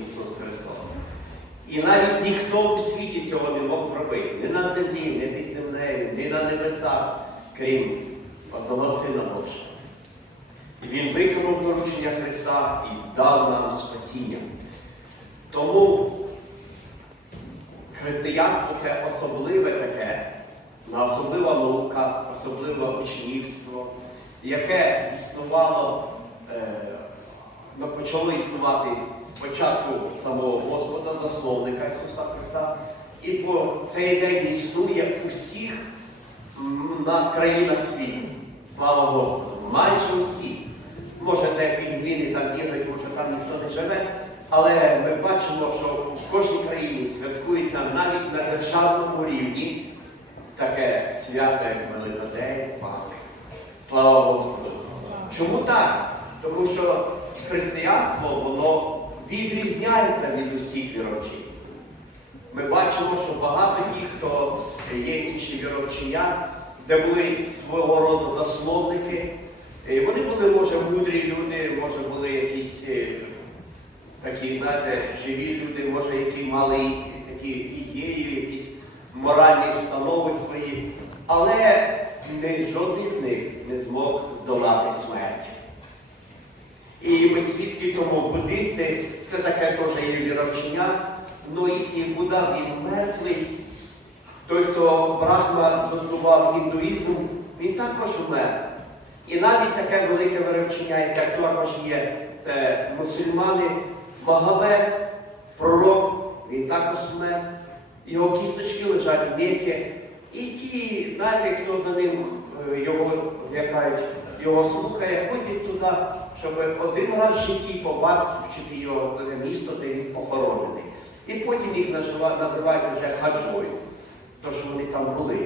Ісус Христос. І навіть ніхто в світі цього не мог зробити. Ні на землі, ні під землею, ні на небесах, крім одного Сина Божого. І Він виконав доручення Христа і дав нам спасіння. Тому християнство це особливе таке, особлива наука, особливе учнівство, яке існувало, е, ну, почало існувати початку самого Господа, засновника Ісуса Христа, і по цей день існує у всіх на країнах світу. Слава Господу! Майже усі. Може, де пінгвіни там бігають, може там ніхто не живе. Але ми бачимо, що в кожній країні святкується навіть на державному рівні таке свято, як Великодень, Пасха. Слава Господу! Чому так? Тому що християнство воно відрізняється від усіх віровчень. Ми бачимо, що багато тих, хто є інші віровчення, де були свого роду дословники, е, вони були, може, мудрі люди, може, були якісь е, такі, знаєте, живі люди, може, які мали такі ідеї, якісь моральні установи свої, але не, жодний з них не змог здолати смерть. І ми свідки тому буддисти, це таке теж є віровчення, ну їхній Будда, він мертвий. Той, хто Брахма дослував індуїзм, він також умер. І навіть таке велике вировчення, яке також є, це мусульмани, Магомед, пророк, він також умер. Його кісточки лежать в Меккі. І ті, знаєте, хто за ним е, його, як кажуть, його слухає, ходять туди, щоб один раз в житті побачити його те місто, де він похоронений. І потім їх називають, вже хаджою, то що вони там були.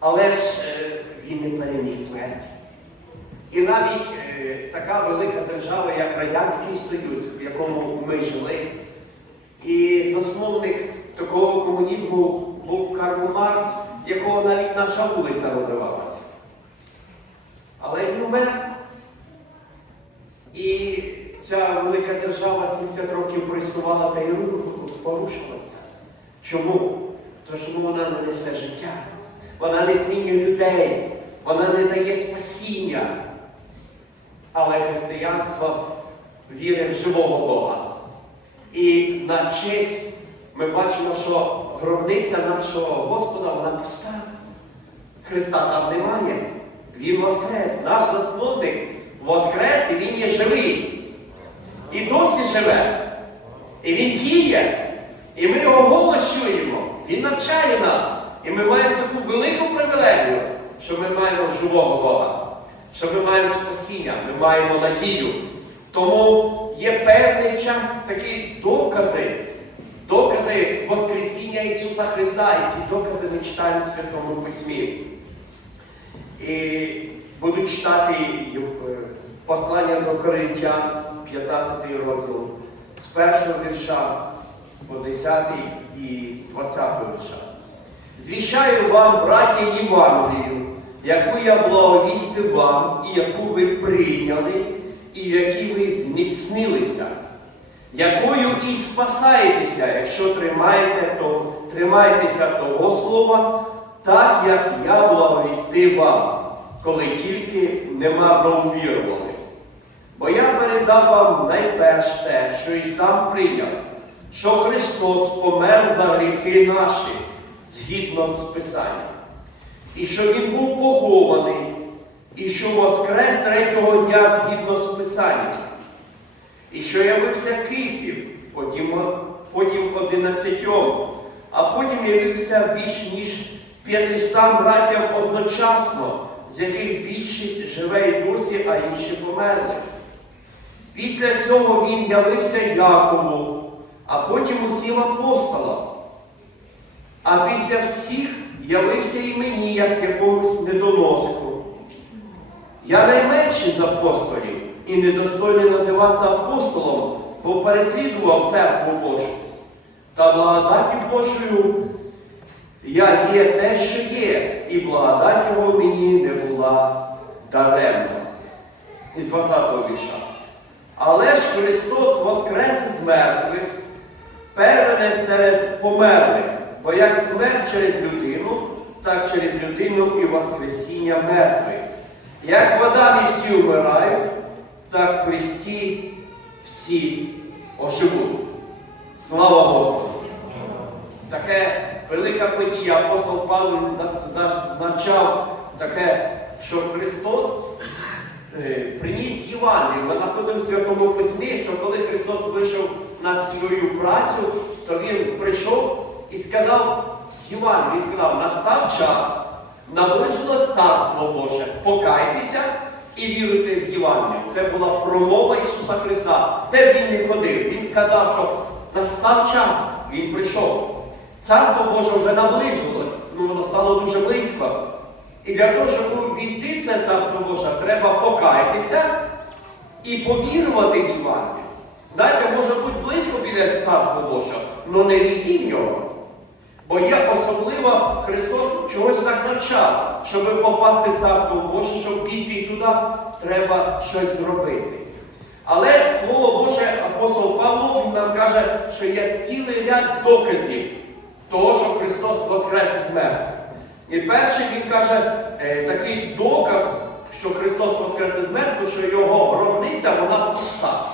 Але ж е, він не переміг смерть. І навіть е, така велика держава, як Радянський Союз, в якому ми жили, і засновник такого комунізму був Карл Маркс, якого навіть наша вулиця називалася. Але він умер. І ця велика держава 70 років проіснувала та й порушилася. Чому? Тому вона не несе життя, вона не змінює людей, вона не дає спасіння. Але християнство вірить в живого Бога. І на честь ми бачимо, що гробниця нашого Господа вона пуста. Христа там немає. Він воскрес. Наш засновник воскрес і він є живий. І досі живе. І він діє. І ми його голос чуємо. Він навчає нас. І ми маємо таку велику привілегію, що ми маємо живого Бога, що ми маємо спасіння, ми маємо надію. Тому є певний час такі докази, докази Воскресіння Ісуса Христа. І ці докази ми читаємо в Святому Письмі. І буду читати е, послання до Коринтян, 15 розділ, з першого вірша по 10 і з 20 вірша. Звіщаю вам, браті Євангелію, яку я благовістив вам, і яку ви прийняли, і в якій ви зміцнилися, якою і спасаєтеся, якщо тримаєте, то тримаєтеся того слова, так як я благовістив вам, коли тільки немарно увірували. Бо я передав вам найперш те, що і сам прийняв, що Христос помер за гріхи наші, згідно з Писанням, і що Він був похований, і що воскрес третього дня згідно з Писанням, і що явився Кифів, потім, потім одинадцятьом, а потім явився більш ніж п'ятистам братям одночасно, з яких більшість живе й досі, а інші померли. Після цього він явився Якову, а потім усім апостолам. А після всіх явився і мені, як якомусь недоноску. Я найменший з апостолів і недостойний називатися апостолом, бо переслідував церкву Божу. Та благодаті Божою я є те, що є, і благодать його мені не була даремна. Із 20-го вірша. Але ж Христос воскрес із мертвих, первенець серед померлих, бо як смерть через людину, так через людину і воскресіння мертвих. Як в Адамі всі вмирають, так в Христі всі оживуть. Слава Господу! Таке велика подія. Апостол Павло нас таке, що Христос приніс Євангелію. Ми знаходимо в Святому Письмі, що коли Христос вийшов на свою працю, то Він прийшов і сказав Євангелію, Він сказав, настав час, наблизилось Царство Боже, покайтеся і віруйте в Євангелію. Це була промова Ісуса Христа. Де він не ходив? Він казав, що настав час, Він прийшов. Царство Боже вже наблизилось, ну воно стало дуже близько. І для того, щоб війти в це царство Боже, треба покаятися і повірувати в Євангелію. Знаєте, може бути близько біля царства Божого, але не війти в нього. Бо є особливо Христос чогось так навчав, щоб попасти в царство Боже, щоб війти туди, треба щось зробити. Але Слово Боже, апостол Павло він нам каже, що є цілий ряд доказів того, що Христос воскрес із мертвих. І перший він каже, е, такий доказ, що Христос воскрес із мертвих, що його гробниця, вона пуста.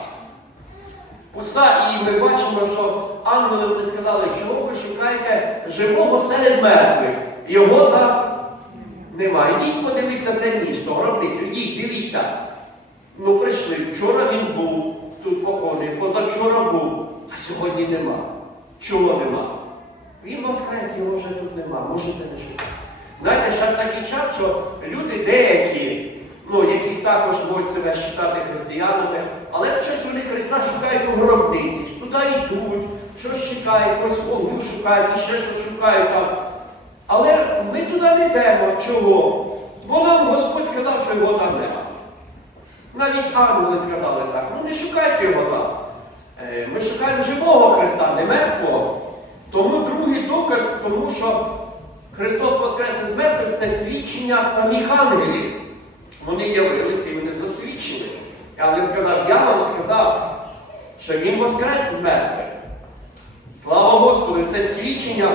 Пуста, і ми бачимо, що ангели вони сказали, чого ви шукаєте живого серед мертвих. Його там немає. Ідіть подивіться те місто, гробницю, ідіть, дивіться. Ну прийшли, вчора він був тут похований, позавчора був, а сьогодні нема. Чого нема? Він воскрес, його вже тут нема, можете не шукати. Знаєте, ще такий час, що люди деякі, ну, які також можуть себе вважати християнами, але щось вони Христа шукають у гробниці, туди йдуть, щось шукають, ось вогню шукають, і ще щось шукають там. Але ми туди не йдемо. Чого? Бо нам Господь сказав, що його там нема. Навіть ангели сказали так, ну не шукайте його там. Е, Ми шукаємо живого Христа, не мертвого. Тому другий доказ, тому що Христос Воскрес із мертвих це свідчення самих ангелів. Вони явилися і вони засвідчили. Ангел сказав, я вам сказав, що Він Воскрес із мертвих. Слава Господу, це свідчення.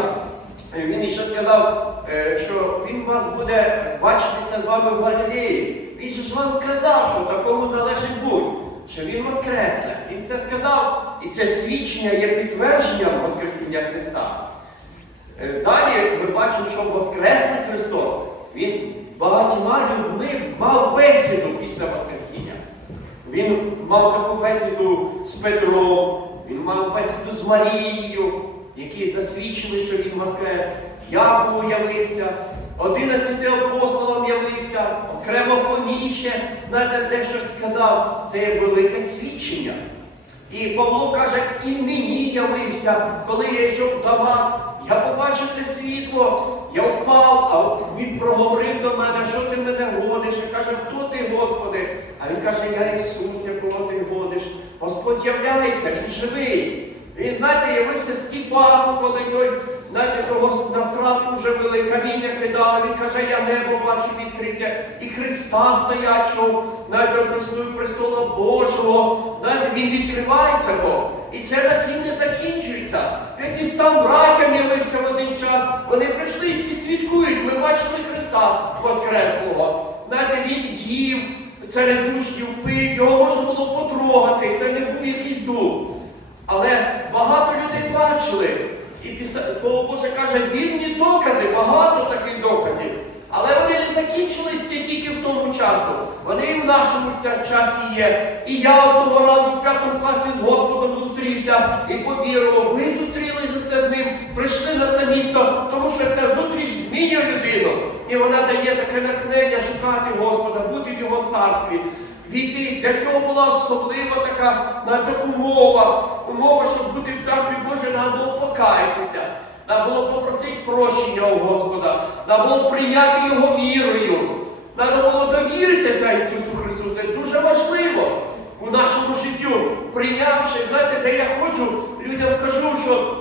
Він іще сказав, е, що він вас буде бачитися з вами в Галілеї. Він же ж вам казав, що такому належить бути, що він воскресне. Він це сказав, і це свідчення є підтвердженням Воскресіння Христа. Е, Далі ми бачимо, що Воскресний Христос, Він з багатьма людьми мав бесіду після Воскресіння. Він мав таку бесіду з Петром, він мав бесіду з Марією, які засвідчили, що він воскрес. Якову явився, одинадцяти апостолам явився, окремо Фомі ще знаєте, дещо сказав. Це є велике свідчення. І Павло каже, і мені явився, коли я йшов в Дамаск, я побачив те світло, я впав, а от він проговорив до мене, що ти мене гониш. Я каже, хто ти, Господи? А він каже, я Ісус, якого ти гониш. Господь являється, Він живий. Він, знаєте, явився Степану, коли той, знаєте, того на втрату вже вели каміння кидали. Він каже, я небо бачу відкриття. І Христа стоячого, односною престола Божого. Знаєте, він відкривається Бог. І на цим не закінчується. Якісь там братям явився в один час. Вони прийшли і всі свідкують. Ми бачили Христа Воскреслого. Знаєте, він їв серед учнів, пив, його можна було потрогати. Це не був якийсь дух. Але багато людей бачили. І Слово Боже каже, вірні докази, багато таких доказів. Але вони не закінчились тільки в тому часу. Вони і в нашому часі є. І я одного разу в п'ятому класі з Господом зустрівся і повірував. Ви зустрілися з ним, прийшли на це місто, тому що це зустріч змінює людину. І вона дає таке натхнення шукати Господа, бути в його царстві. Війти. Для цього була особлива така знаєте, умова. Умова, щоб бути в царстві Божому, треба було покаятися. Треба було попросити прощення у Господа. Треба було прийняти його вірою. Треба було довіритися Ісусу Христу. Це дуже важливо у нашому життю. Прийнявши, знаєте, де я хочу, людям кажу, що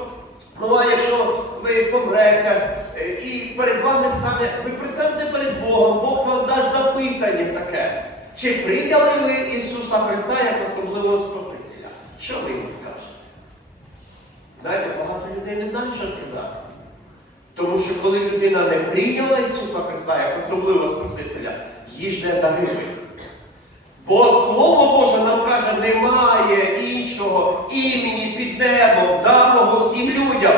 ну а якщо ви помрете е, і перед вами стане, ви пристанете перед Богом, Бог вам дасть запитання таке. Чи прийняли ви Ісуса Христа як особливого Спасителя? Що ви йому скажете? Знаєте, багато людей не знають, що сказати. Тому що коли людина не прийняла Ісуса Христа як особливого Спасителя, їй жде загибель. Бо Слово Боже нам каже, немає іншого імені під небом, даного всім людям,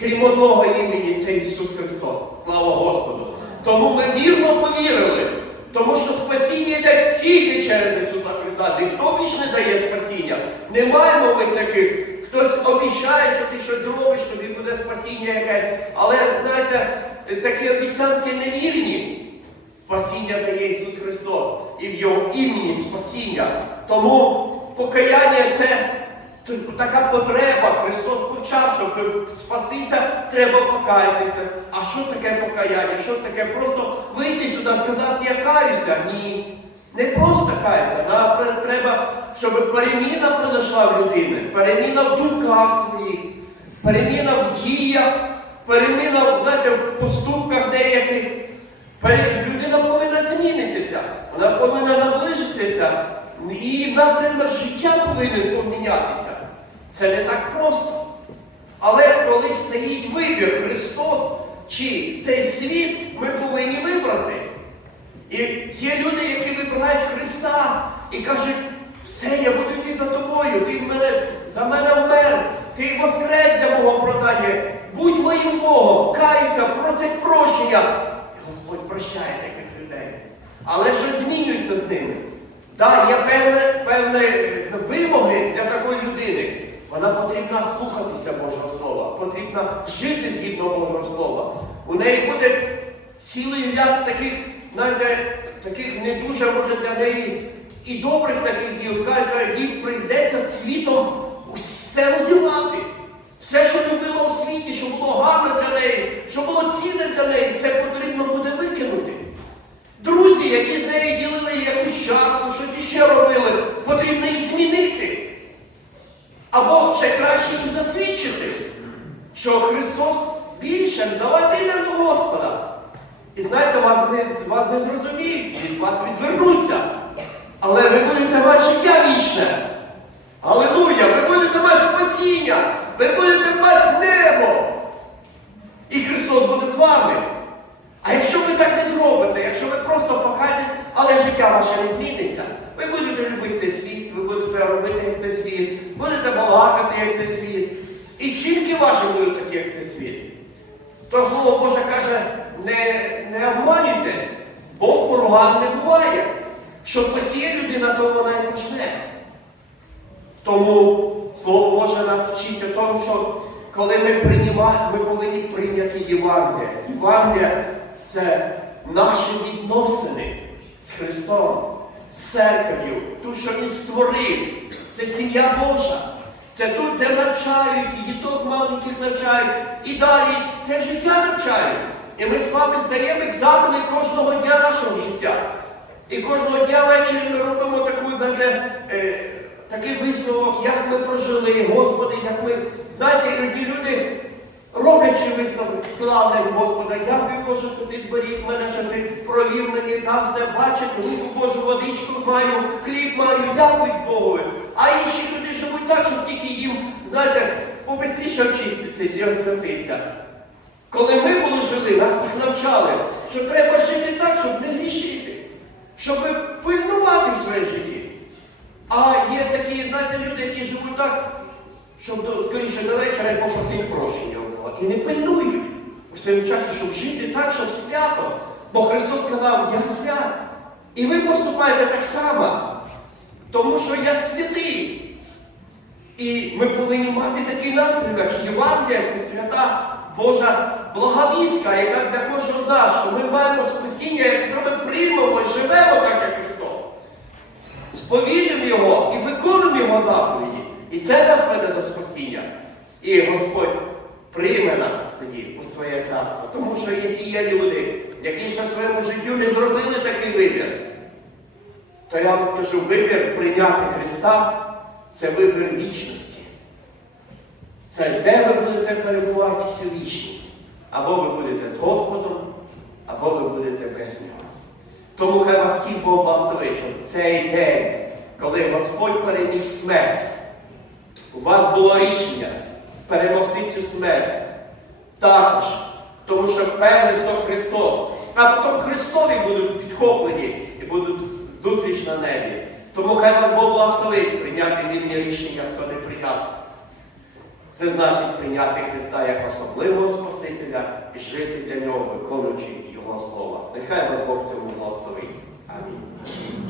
крім одного імені, це Ісус Христос. Слава Господу. Тому ми вірно повірили, тому що спасіння йде тільки через Ісуса Христа. Ніхто більш не дає спасіння. Не маємо ми таких. Хтось обіцяє, що ти щось зробиш, тобі буде спасіння якесь. Але знаєте, такі обіцянки невірні. Спасіння дає Ісус Христос і в Його імені спасіння. Тому покаяння це така потреба. Христос повчав, щоб спастися, треба покаятися. А що таке покаяння? Що таке? Просто вийти сюди, сказати, я каюся. Ні. Не просто каятися, нам треба, щоб переміна прийшла в людини, переміна в думках своїх, переміна в діях, переміна знаєте, в поступках деяких. Пере- Людина повинна змінитися, вона повинна наближитися, і напрямок життя повинен помінятися. Це не так просто. Але коли стоїть вибір Христос чи цей світ, ми повинні вибрати. І є люди, які вибирають Христа і кажуть, все, я буду йти за тобою, ти мене, за мене вмер, ти воскрес для мого продання, будь моїм Богом, каються, просять прощення. І Господь прощає людей. Але що змінюється з ними? Так, є певне вимоги для такої людини. Вона потрібна слухатися Божого Слова, потрібно жити згідно Божого Слова. У неї буде цілий ряд таких, знаєте, таких не дуже може для неї і добрих таких діл. Каже, їй прийдеться світом все розірвати. Все, що любила у світі, що було гарно для неї, що було цінне для неї, це потрібно буде викинути. Друзі, які з нею ділили якусь чарку, щось іще робили, потрібно їх змінити. Або ще краще їм засвідчити, що Христос більше, давайте йдемо до Господа. І знаєте, вас не, вас не зрозуміють, від вас відвернуться. Але ви будете мати життя вічне. Аллилуйя! Ви будете мати спасіння, ви будете мати небо. І Христос буде з вами. А якщо ви так не зробите, просто покаєтесь, але життя ваше не зміниться, ви будете любити цей світ, ви будете робити як цей світ, будете балакати як цей світ. І вчинки ваші будуть такі, як цей світ. То Слово Боже каже, не, не обманюйтесь, Бог поруган не буває. Що посіє людина, то вона і почне. Тому Слово Боже нас вчить о тому, що коли ми приймаємо, ми повинні прийняти Євангелія. Євангелія це наші відносини з Христом, з церквою, ту, що Він створив. Це сім'я Божа. Це тут, де навчають, і діток маленьких навчають, і далі це життя навчають. І ми з вами здаємо екзамени кожного дня нашого життя. І кожного дня ввечері ми робимо таку, знаєте, е, такий висновок, як ми прожили, Господи, як ми. Знаєте, іноді люди роблячи висновок, славлять Господа, дякую Боже, що ти зберіг мене, що ти провів мені, дав все бачить, руку Божу, водичку маю, хліб маю, дякують Богу. А інші люди живуть так, щоб тільки їм, знаєте, побистріше очиститись і освятитися. Коли ми були жили, нас так навчали, що треба жити так, щоб не грішити, щоб пильнувати в своєму житті. А є такі, знаєте, люди, які живуть так, щоб скоріше до вечора попросити прощення. І не пильнують у своєму часі, щоб жити так, щоб свято. Бо Христос сказав, я свят. І ви поступаєте так само, тому що я святий. І ми повинні мати такий напрямок. Євангелія це свята Божа благовістка, яка для кожного нас, що ми маємо спасіння, якщо ми приймемо і живемо так, як Христос. Сповідуємо Його і виконуємо Його заповіді. І це нас веде до спасіння. І Господь прийме нас тоді у своє царство. Тому що якщо є люди, які ще в своєму житті не зробили такий вибір, то я вам кажу, вибір прийняти Христа це вибір вічності. Це де ви будете перебувати всю вічність. Або ви будете з Господом, або ви будете без нього. Тому хай вас всі Бог благословить, щоб цей день, коли Господь переміг смерть, у вас було рішення перемогти цю смерть. Також, тому що певний стоп Христос. А потім Христові будуть підхоплені і будуть зустріч на небі. Тому хай вам Бог благословить прийняти вільне рішення, хто не прийняв. Це значить прийняти Христа як особливого Спасителя і жити для нього, виконуючи Його слова. Нехай вас Бог цьому благословить. Амінь.